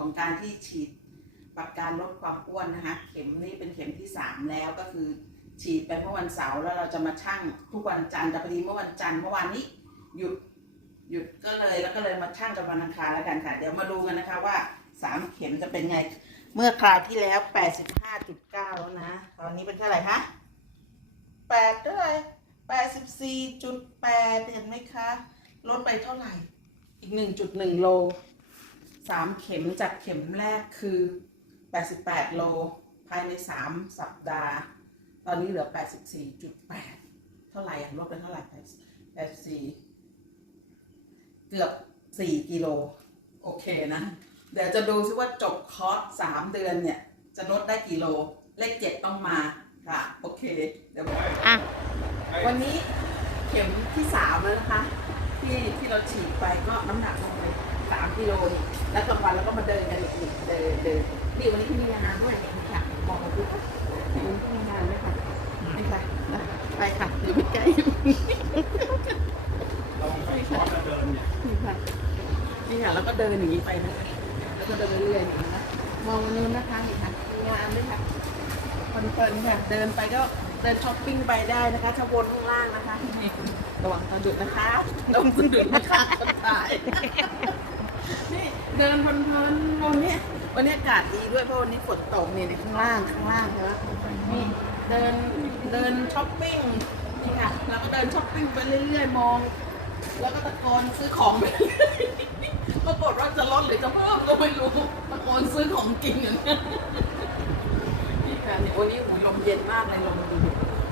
ของการที่ฉีดประการลดความอ้วนนะคะ เข็มนี้เป็นเข็มที่สามแล้วก็คือ ฉีดไปเมื่อวันเสาร์แล้วเราจะมาชั่งทุกวันจันทร์แต่พอดีเมื่อวันจันทร์เมื่อวานนี้หยุดหยุดก็เลยแล้วก็เลยมาชั่งกันวันอังคารแล้วกันค่ะ เดี๋ยวมาดูกันนะคะว่าสามเข็มจะเป็นไง เมื่อคราวที่แล้ว 85.9 แล้วนะ ตอนนี้เป็นเท่าไหร่คะ8เท่าไหร่84.8เห็นไหมคะ ลดไปเท่าไหร่ อีก 1.1 โล สามเข็มจากเข็มแรกคือ 88 โล ภายใน 3 สัปดาห์ ตอนนี้เหลือ 84.8 เท่าไหร่อะลดไปเท่าไหร่84 เกือบ 4 กิโล โอเคนะ เดี๋ยวจะดูซิว่าจบคอร์สสามเดือนเนี่ย จะลดได้กี่โล เลขเจ็ดต้องมาค่ะ โอเค เดี๋ยวบอกอะ วันนี้เข็มที่สามแล้วนะคะ ที่ที่เราฉีดไปก็น้ำหนักลงไป สามกิโลนี่แล้วกลางวันเราก็มาเดินกันอีกเดินเดินนี่วันนี้พี่มีงานด้วยนี่ค่ะมองมาดูค่ะวันนี้พี่มีงานด้วยค่ะนี่ค่ะไปค่ะอยู่ไม่ไกลนี่ค่ะนี่ค่ะนี่ค่ะแล้วก็เดินอย่างนี้ไปนะคะแล้วก็เดินเรื่อยๆอย่างนี้นะมองมานู้นนะคะนี่ค่ะมีงานด้วยค่ะคอนเพลินๆค่ะเดินไปก็เดินช้อปปิ้งไปได้นะคะถ้วนข้างล่างนะคะระวังสะดุดนะคะระวังสะดุดนะคะคนตาย นี่เดินเพลินๆวันนี้วันนี้อากาศดีด้วยเพราะวันนี้ฝนตกนี่ในข้างล่างข้างล่างใช่ไหมนี่เดินเดินช้อปปิ้งนี่ค่ะเราก็เดินช้อปปิ้งไปเรื่อยๆมอง แล้วก็ตะโกนซื้อของไปเรื่อยๆปรากฏว่าจะลดหรือจะเพิ่มก็ไม่รู้ตะโกนซื้อของกินอย่างนี้ยนี่ค่ะเนี่ยวันนี้ลมเย็นมากเลยลมดูดิ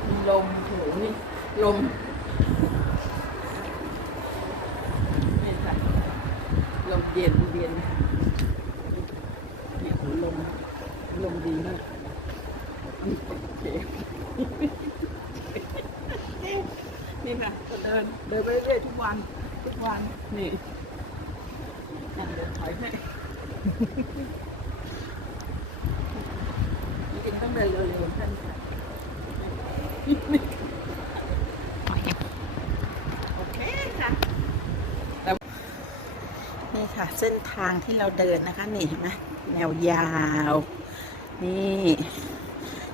มีลมหูนี่ลมนี่ค่ะ เย็นเย็นนี่หูลมลมดีมากโอเคนี่ค่ะก็เดินเดินไปเรื่อยทุกวันทุกวันนี่อะเดินถอยให้จริงต้องเดินเร็วๆท่านค่ะโอเคค่ะแล้วนี่ค่ะ เส้นทางที่เราเดินนะคะ นี่เห็นไหมแนวยาว นี่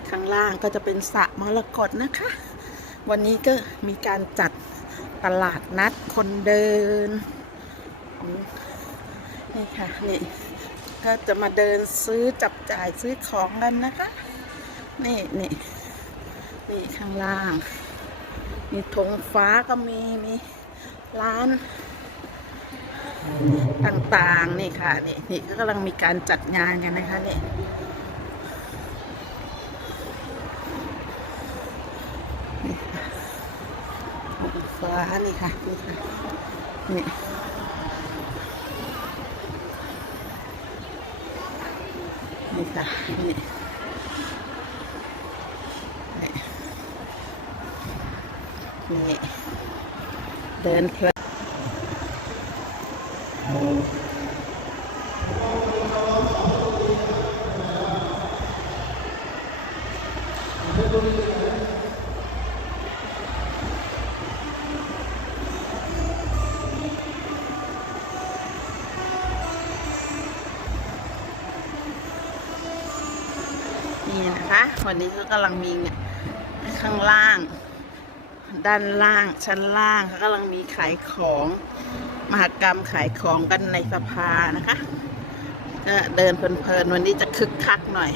ข้างล่างก็จะเป็นสระมรกตนะคะ วันนี้ก็มีการจัดตลาดนัดคนเดิน นี่ค่ะ นี่ ก็จะมาเดินซื้อจับจ่ายซื้อของกันนะคะ นี่นี่นี่ข้างล่าง มีธงฟ้าก็มีมีร้าน ต่างๆนี่ค่ะนี่นี่ก็กำลังมีการจัดงานกันนะคะนี่นี่ค่ะธงฟ้านี่ค่ะนี่ค่ะนี่นี่ค่ะนี่นี่นี่เดินเพลิ นี่นะคะ วันนี้ก็กำลังมีข้างล่าง ด้านล่างชั้นล่างเขากำลังมีขายของมหกรรมขายของกันในสภานะคะก็เดินเพลินๆวันนี้จะคึกคักหน่อย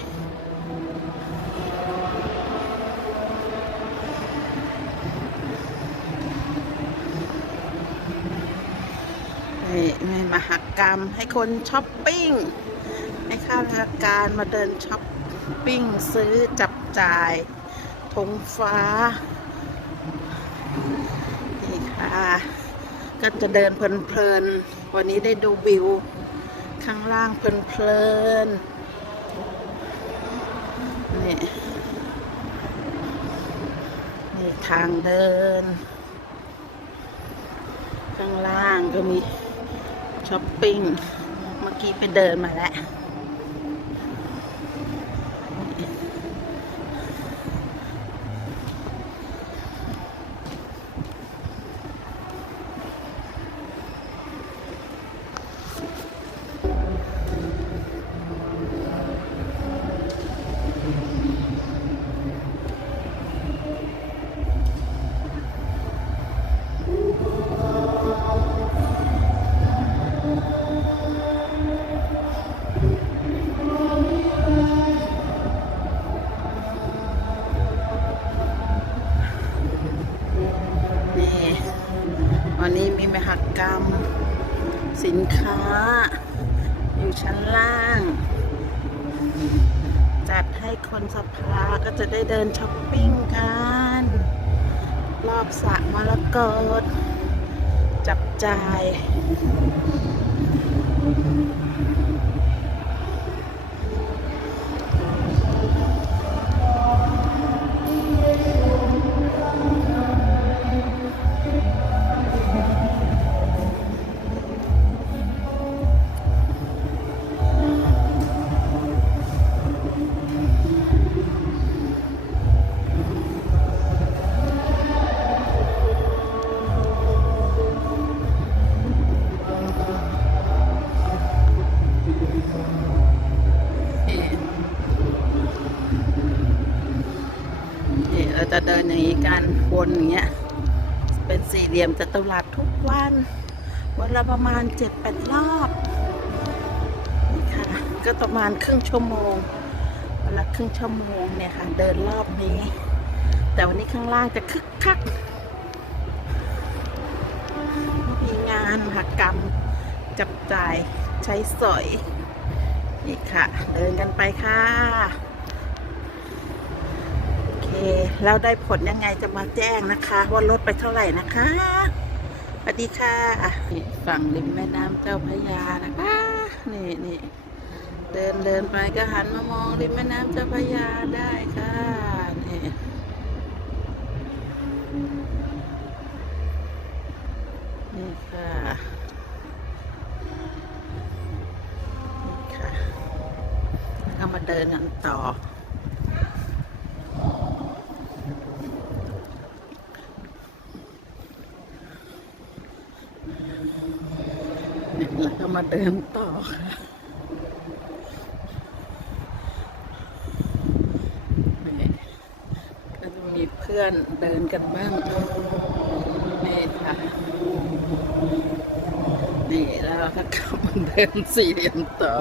นี่มีมหกรรมให้คนช้อปปิ้ง ให้ข้าราชการมาเดินช้อป ปิ้งซื้อจับจ่ายธงฟ้า นี่ค่ะ ก็จะเดินเพลินๆ วันนี้ได้ดูวิว ข้างล่างเพลินๆ นี่ นี่ทางเดิน ข้างล่างก็มีช้อปปิ้ง เมื่อกี้ไปเดินมาแล้ว ล่าง จัดให้คนสภาก็จะได้เดินช้อปปิ้งกัน รอบสระมรกตจับจ่าย นี่นี่เราจะเดินอย่างนี้กันวนอย่างเงี้ย เป็นสี่เหลี่ยมจัตุรัสทุกวัน วันละประมาณเจ็ดแปดรอบนี่ค่ะ ก็ประมาณครึ่งชั่วโมง วันละครึ่งชั่วโมงเนี่ยค่ะ เดินรอบนี้ แต่วันนี้ข้างล่างจะคึกคักมีงานมหกรรมจับจ่ายใช้สอย นี่ค่ะ เดินกันไปค่ะ โอเค แล้วได้ผลยังไงจะมาแจ้งนะคะ ว่าลดไปเท่าไหร่นะคะสวัสดีค่ะนี่ฝั่งริมแม่น้ำเจ้าพระยานะคะ นี่นี่เดินเดินไปก็หันมามองริมแม่น้ำเจ้าพระยาได้ค่ะนี่นี่ค่ะนี่ค่ะแล้วก็มา เดินกันต่อเนี่ยแล้วก็มาเดินต่อค่ะก็จะมีเพื่อนเดินกันบ้างนี่ค่ะนี่แล้วก็กลับมาเดินสี่เหลี่ยมต่อ